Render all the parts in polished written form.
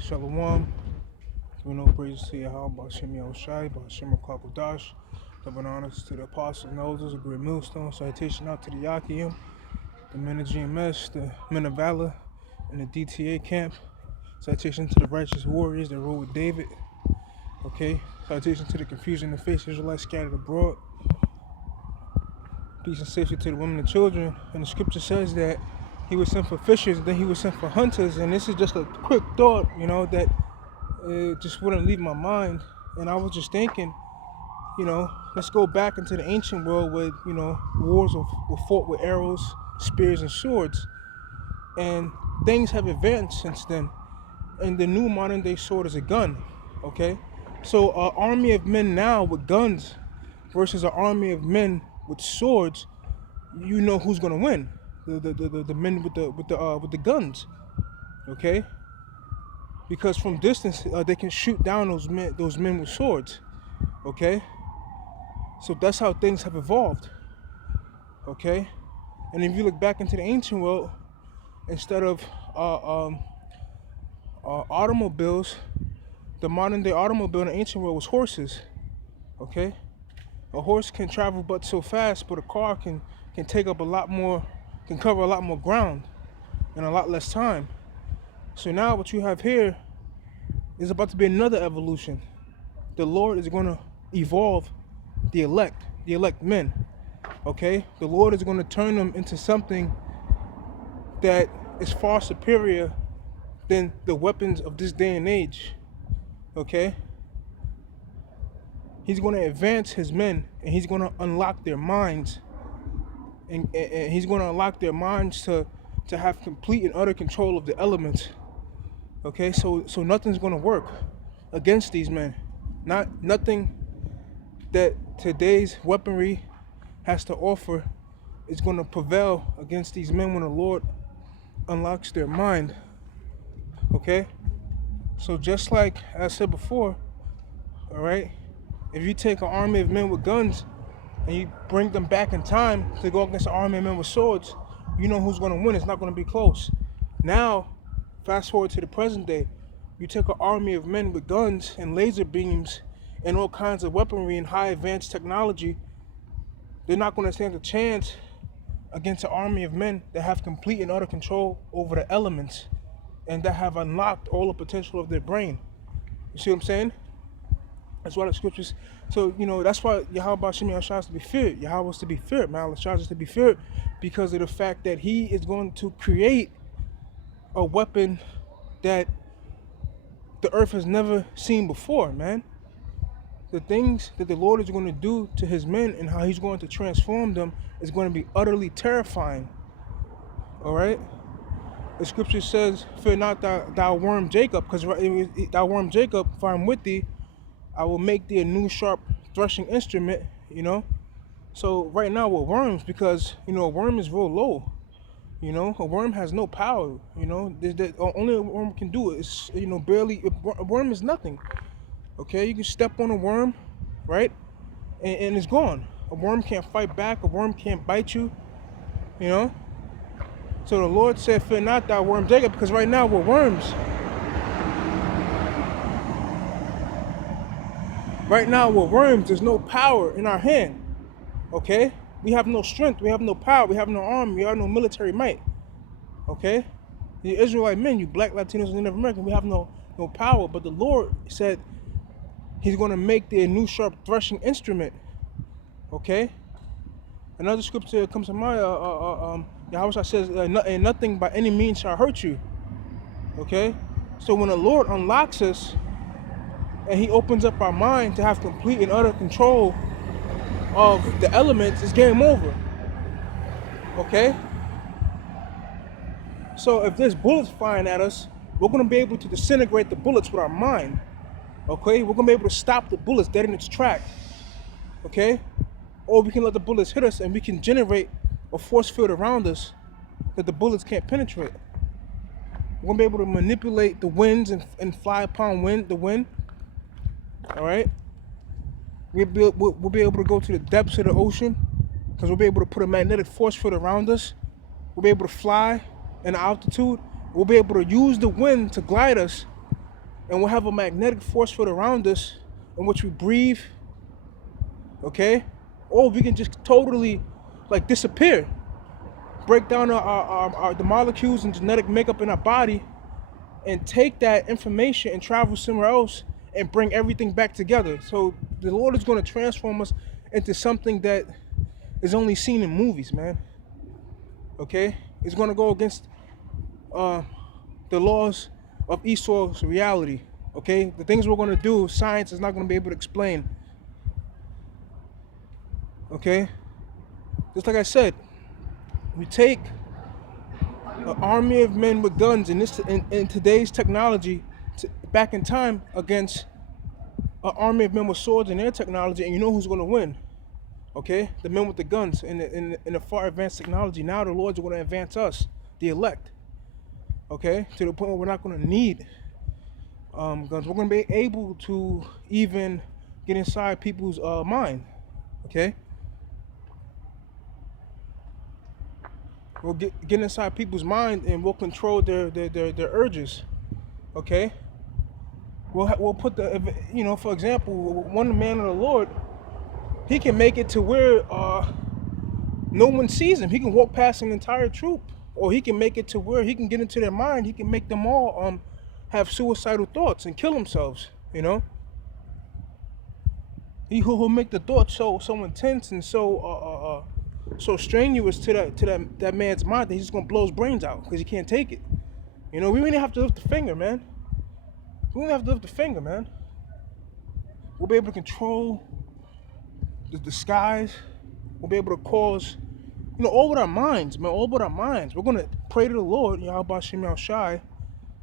Shalom. We know praises to Yahweh, Bashem Yahushai, Bashem Kwakudash. Double honors to the apostles and elders, a great millstone. Citation out to the Yakim, the men of GMS, the men of valor, and the DTA camp. Citation to the righteous warriors that rode with David. Okay. Citation to the confusion and faith Israelites scattered abroad. Peace and safety to the women and children. And the scripture says that he was sent for fishers, and then he was sent for hunters. And this is just a quick thought, that it just wouldn't leave my mind. And I was just thinking, let's go back into the ancient world where, wars were fought with arrows, spears, and swords. And things have advanced since then. And the new modern day sword is a gun, okay? So an army of men now with guns versus an army of men with swords, you know who's gonna win. The men with the guns, okay? Because from distance they can shoot down those men with swords, okay? So that's how things have evolved, okay? And if you look back into the ancient world, instead of automobiles, the modern day automobile in the ancient world was horses, okay? A horse can travel but so fast, but a car can take up a lot more, can cover a lot more ground in a lot less time. So now what you have here is about to be another evolution. The Lord is going to evolve the elect men, okay? The Lord is going to turn them into something that is far superior than the weapons of this day and age, okay? He's going to advance his men, and he's going to unlock their minds, and he's going to unlock their minds to have complete and utter control of the elements, okay? So nothing's going to work against these men. Nothing that today's weaponry has to offer is going to prevail against these men when the Lord unlocks their mind, okay? So just like I said before, all right, if you take an army of men with guns and you bring them back in time to go against an army of men with swords, you know who's going to win. It's not going to be close. Now, fast forward to the present day, you take an army of men with guns and laser beams and all kinds of weaponry and high advanced technology. They're not going to stand a chance against an army of men that have complete and utter control over the elements and that have unlocked all the potential of their brain. You see what I'm saying? That's why the scriptures. So, that's why Yahweh Bashem Yahshua is to be feared. Yahweh is to be feared. Malachai is to be feared because of the fact that he is going to create a weapon that the earth has never seen before, man. The things that the Lord is going to do to his men and how he's going to transform them is going to be utterly terrifying. All right? The scripture says, fear not thou worm Jacob, because thou worm Jacob, if I'm with thee, I will make thee a new sharp threshing instrument, So right now we're worms because, a worm is real low. A worm has no power, only a worm can do it is, barely, a worm is nothing. Okay, you can step on a worm, right? And it's gone. A worm can't fight back, a worm can't bite you, So the Lord said, fear not thou worm Jacob, because right now we're worms. Right now we're worms. There's no power in our hand. Okay? We have no strength. We have no power. We have no army. We have no military might. Okay? The Israelite men, you black, Latinos, and Native Americans, we have no power. But the Lord said he's going to make the new sharp threshing instrument. Okay? Another scripture comes to mind. Yahweh says, and nothing by any means shall hurt you. Okay? So when the Lord unlocks us, and he opens up our mind to have complete and utter control of the elements, it's game over. Okay? So if there's bullets flying at us, we're going to be able to disintegrate the bullets with our mind. Okay? We're going to be able to stop the bullets dead in its track. Okay? Or we can let the bullets hit us and we can generate a force field around us that the bullets can't penetrate. We're going to be able to manipulate the winds and fly upon the wind. All right, we'll be able to go to the depths of the ocean because we'll be able to put a magnetic force field around us. We'll be able to fly in altitude. We'll be able to use the wind to glide us and we'll have a magnetic force field around us in which we breathe, okay? Or we can just totally like disappear, break down the molecules and genetic makeup in our body, and take that information and travel somewhere else and bring everything back together. So the Lord is going to transform us into something that is only seen in movies, man. Okay? It's going to go against the laws of Esau's reality. Okay? The things we're going to do, science is not going to be able to explain. Okay? Just like I said, we take an army of men with guns in today's technology back in time against an army of men with swords and their technology, and you know who's going to win. Okay? The men with the guns and the far advanced technology. Now the Lords are going to advance us, the elect. Okay? To the point where we're not going to need guns. We're going to be able to even get inside people's mind. Okay? We'll get inside people's mind and we'll control their urges. Okay? We'll put the, you know, for example, one man of the Lord, he can make it to where no one sees him. He can walk past an entire troop, or he can make it to where he can get into their mind. He can make them all have suicidal thoughts and kill themselves. You know, he'll make the thoughts so intense and so strenuous to that man's mind that he's just gonna blow his brains out because he can't take it. You know, we really have to lift the finger, man. We don't have to lift the finger, man. We'll be able to control the skies. We'll be able to cause, you know, all with our minds, man. All with our minds. We're gonna pray to the Lord, Yahweh Shem Shai,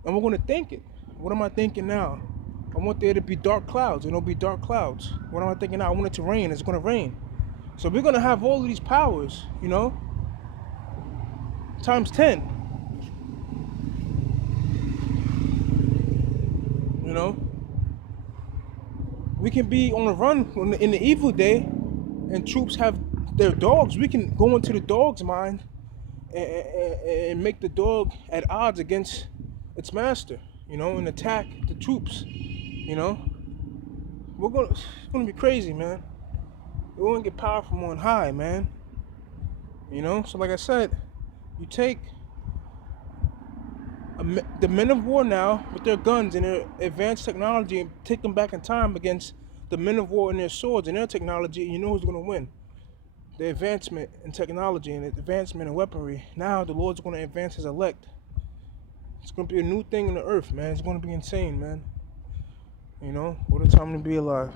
and we're gonna think it. What am I thinking now? I want there to be dark clouds, and there'll be dark clouds. What am I thinking now? I want it to rain. It's gonna rain. So we're gonna have all of these powers, you know, times 10. You know, we can be on the run in the evil day, and troops have their dogs. We can go into the dog's mind and make the dog at odds against its master, you know, and attack the troops. You know, it's gonna be crazy, man. We're gonna get power from on high, man. You know, so like I said, you take the men of war now with their guns and their advanced technology and take them back in time against the men of war and their swords and their technology, and you know who's going to win. The advancement in technology and the advancement in weaponry. Now the Lord's going to advance his elect. It's going to be a new thing in the earth, man. It's going to be insane, man. You know, what a time to be alive.